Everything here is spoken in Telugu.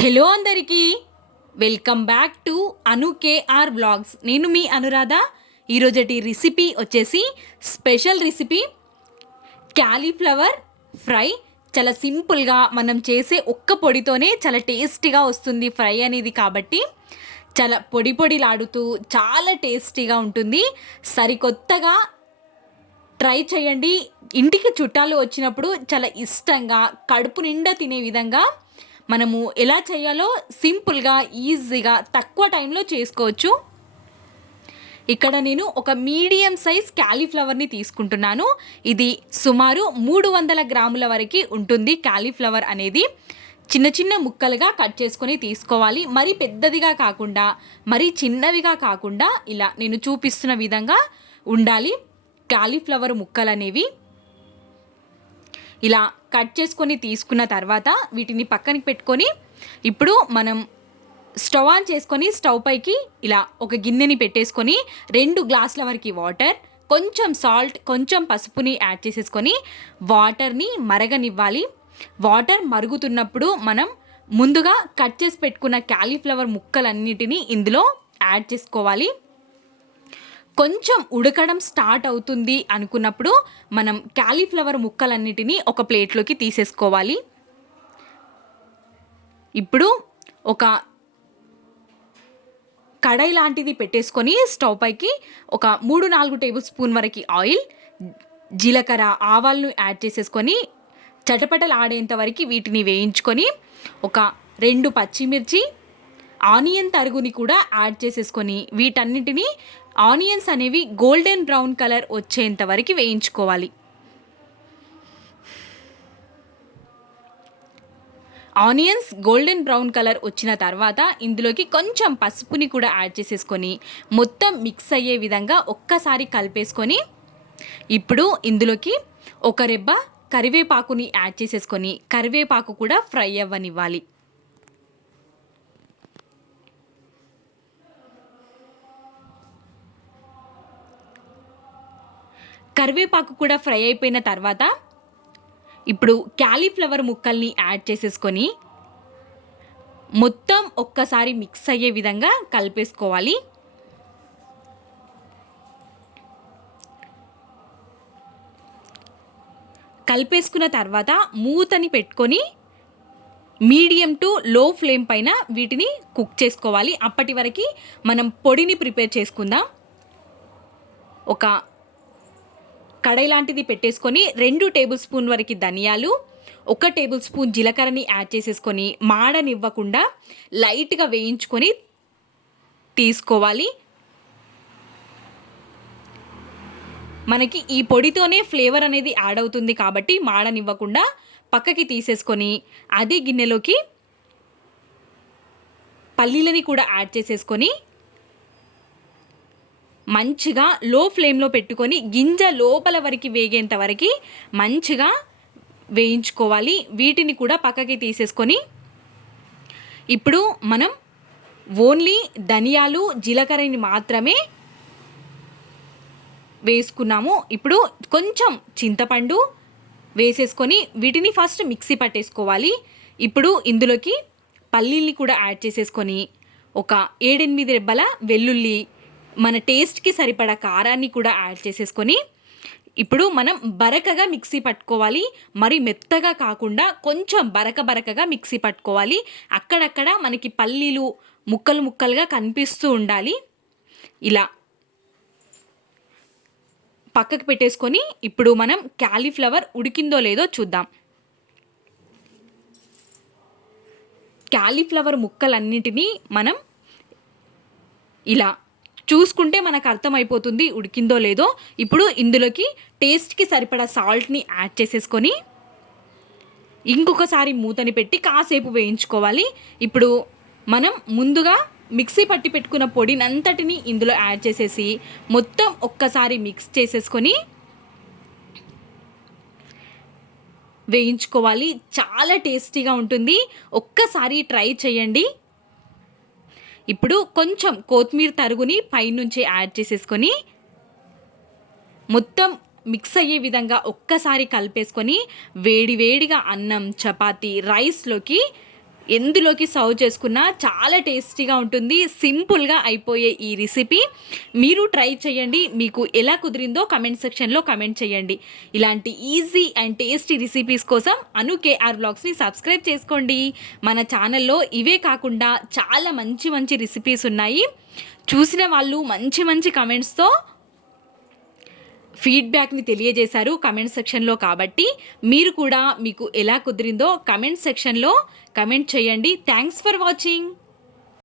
హలో అందరికీ, welcome back to Anu KR blogs. నేను మీ అనురాధ. ఈరోజటి రెసిపీ వచ్చేసి స్పెషల్ రెసిపీ క్యాలీఫ్లవర్ ఫ్రై. చాలా సింపుల్గా మనం చేసే ఒక్క పొడితోనే చాలా టేస్టీగా వస్తుంది ఫ్రై అనేది. కాబట్టి చాలా పొడి పొడిలాడుతూ చాలా టేస్టీగా ఉంటుంది. సరికొత్తగా ట్రై చేయండి. ఇంటికి చుట్టాలు వచ్చినప్పుడు చాలా ఇష్టంగా కడుపు నిండా తినే విధంగా మనము ఎలా చేయాలో సింపుల్గా ఈజీగా తక్కువ టైంలో చేసుకోవచ్చు. ఇక్కడ నేను ఒక మీడియం సైజ్ క్యాలీఫ్లవర్ని తీసుకుంటున్నాను. ఇది సుమారు 300 గ్రాముల వరకు ఉంటుంది. క్యాలీఫ్లవర్ అనేది చిన్న చిన్న ముక్కలుగా కట్ చేసుకొని తీసుకోవాలి. మరి పెద్దదిగా కాకుండా మరి చిన్నవిగా కాకుండా ఇలా నేను చూపిస్తున్న విధంగా ఉండాలి క్యాలీఫ్లవర్ ముక్కలు అనేవి. ఇలా కట్ చేసుకొని తీసుకున్న తర్వాత వీటిని పక్కనకి పెట్టుకొని ఇప్పుడు మనం స్టవ్ ఆన్ చేసుకొని స్టవ్ పైకి ఇలా ఒక గిన్నెని పెట్టేసుకొని 2 గ్లాసుల వరకు వాటర్, కొంచెం సాల్ట్, కొంచెం పసుపుని యాడ్ చేసేసుకొని వాటర్ని మరగనివ్వాలి. వాటర్ మరుగుతున్నప్పుడు మనం ముందుగా కట్ చేసి పెట్టుకున్న క్యాలీఫ్లవర్ ముక్కలన్నిటినీ ఇందులో యాడ్ చేసుకోవాలి. కొంచెం ఉడకడం స్టార్ట్ అవుతుంది అనుకున్నప్పుడు మనం క్యాలీఫ్లవర్ ముక్కలన్నిటినీ ఒక ప్లేట్లోకి తీసేసుకోవాలి. ఇప్పుడు ఒక కడాయి లాంటిది పెట్టేసుకొని స్టవ్ పైకి ఒక 3-4 టేబుల్ స్పూన్ వరకు ఆయిల్, జీలకర్ర, ఆవాలను యాడ్ చేసేసుకొని చటపటలు ఆడేంత వరకు వీటిని వేయించుకొని ఒక 2 పచ్చిమిర్చి, ఆనియన్ తరుగుని కూడా యాడ్ చేసేసుకొని వీటన్నిటినీ ఆనియన్స్ అనేవి గోల్డెన్ బ్రౌన్ కలర్ వచ్చేంత వరకు వేయించుకోవాలి. ఆనియన్స్ గోల్డెన్ బ్రౌన్ కలర్ వచ్చిన తర్వాత ఇందులోకి కొంచెం పసుపుని కూడా యాడ్ చేసేసుకొని మొత్తం మిక్స్ అయ్యే విధంగా ఒక్కసారి కలిపేసుకొని ఇప్పుడు ఇందులోకి ఒక రెబ్బ కరివేపాకుని యాడ్ చేసేసుకొని కరివేపాకు కూడా ఫ్రై అవ్వనివ్వాలి. కరివేపాకు కూడా ఫ్రై అయిపోయిన తర్వాత ఇప్పుడు క్యాలీఫ్లవర్ ముక్కల్ని యాడ్ చేసేసుకొని మొత్తం ఒక్కసారి మిక్స్ అయ్యే విధంగా కలిపేసుకోవాలి. కలిపేసుకున్న తర్వాత మూతని పెట్టుకొని మీడియం టు లో ఫ్లేమ్ పైన వీటిని కుక్ చేసుకోవాలి. అప్పటి వరకు మనం పొడిని ప్రిపేర్ చేసుకుందాం. ఒక కడాయి లాంటిది పెట్టేసుకొని 2 టేబుల్ స్పూన్ వరకు ధనియాలు, 1 టేబుల్ స్పూన్ జీలకర్రని యాడ్ చేసేసుకొని మాడనివ్వకుండా లైట్గా వేయించుకొని తీసుకోవాలి. మనకి ఈ పొడితోనే ఫ్లేవర్ అనేది యాడ్ అవుతుంది కాబట్టి మాడనివ్వకుండా పక్కకి తీసేసుకొని అదే గిన్నెలోకి పల్లీలని కూడా యాడ్ చేసేసుకొని మంచిగా లో ఫ్లేమ్లో పెట్టుకొని గింజ లోపల వరకు వేగేంత వరకు మంచిగా వేయించుకోవాలి. వీటిని కూడా పక్కకి తీసేసుకొని ఇప్పుడు మనం ఓన్లీ ధనియాలు, జీలకర్రని మాత్రమే వేసుకున్నాము. ఇప్పుడు కొంచెం చింతపండు వేసేసుకొని వీటిని ఫస్ట్ మిక్సీ పట్టేసుకోవాలి. ఇప్పుడు ఇందులోకి పల్లీల్ని కూడా యాడ్ చేసేసుకొని ఒక 7-8 రెబ్బల వెల్లుల్లి, మన టేస్ట్కి సరిపడా కారాన్ని కూడా యాడ్ చేసేసుకొని ఇప్పుడు మనం బరకగా మిక్సీ పట్టుకోవాలి. మరి మెత్తగా కాకుండా కొంచెం బరకగా మిక్సీ పట్టుకోవాలి. అక్కడక్కడ మనకి పల్లీలు ముక్కలు ముక్కలుగా కనిపిస్తూ ఉండాలి. ఇలా పక్కకు పెట్టేసుకొని ఇప్పుడు మనం క్యాలీఫ్లవర్ ఉడికిందో లేదో చూద్దాం. క్యాలీఫ్లవర్ ముక్కలన్నిటినీ మనం ఇలా చూసుకుంటే మనకు అర్థమైపోతుంది ఉడికిందో లేదో. ఇప్పుడు ఇందులోకి టేస్ట్కి సరిపడా సాల్ట్ని యాడ్ చేసేసుకొని ఇంకొకసారి మూతని పెట్టి కాసేపు వేయించుకోవాలి. ఇప్పుడు మనం ముందుగా మిక్సీ పట్టి పెట్టుకున్న పొడినంతటిని ఇందులో యాడ్ చేసేసి మొత్తం ఒక్కసారి మిక్స్ చేసేసుకొని వేయించుకోవాలి. చాలా టేస్టీగా ఉంటుంది. ఒక్కసారి ట్రై చేయండి. ఇప్పుడు కొంచెం కొత్తిమీర తరుగుని పైనుంచి యాడ్ చేసేసుకొని మొత్తం మిక్స్ అయ్యే విధంగా ఒక్కసారి కలిపేసుకొని వేడివేడిగా అన్నం, చపాతీ, రైస్లోకి ఎందులోకి సర్వ్ చేసుకున్నా చాలా టేస్టీగా ఉంటుంది. సింపుల్గా అయిపోయే ఈ రెసిపీ మీరు ట్రై చేయండి. మీకు ఎలా కుదిరిందో కమెంట్ సెక్షన్లో కమెంట్ చేయండి. ఇలాంటి ఈజీ అండ్ టేస్టీ రెసిపీస్ కోసం అను కేఆర్ బ్లాగ్స్ని సబ్స్క్రైబ్ చేసుకోండి. మన ఛానల్లో ఇవే కాకుండా చాలా మంచి మంచి రెసిపీస్ ఉన్నాయి. చూసిన వాళ్ళు మంచి మంచి కమెంట్స్తో ఫీడ్బ్యాక్ని తెలియజేశారు కమెంట్ సెక్షన్లో. కాబట్టి మీరు కూడా మీకు ఎలా కుదిరిందో కమెంట్ సెక్షన్లో కమెంట్ చేయండి. Thanks for watching.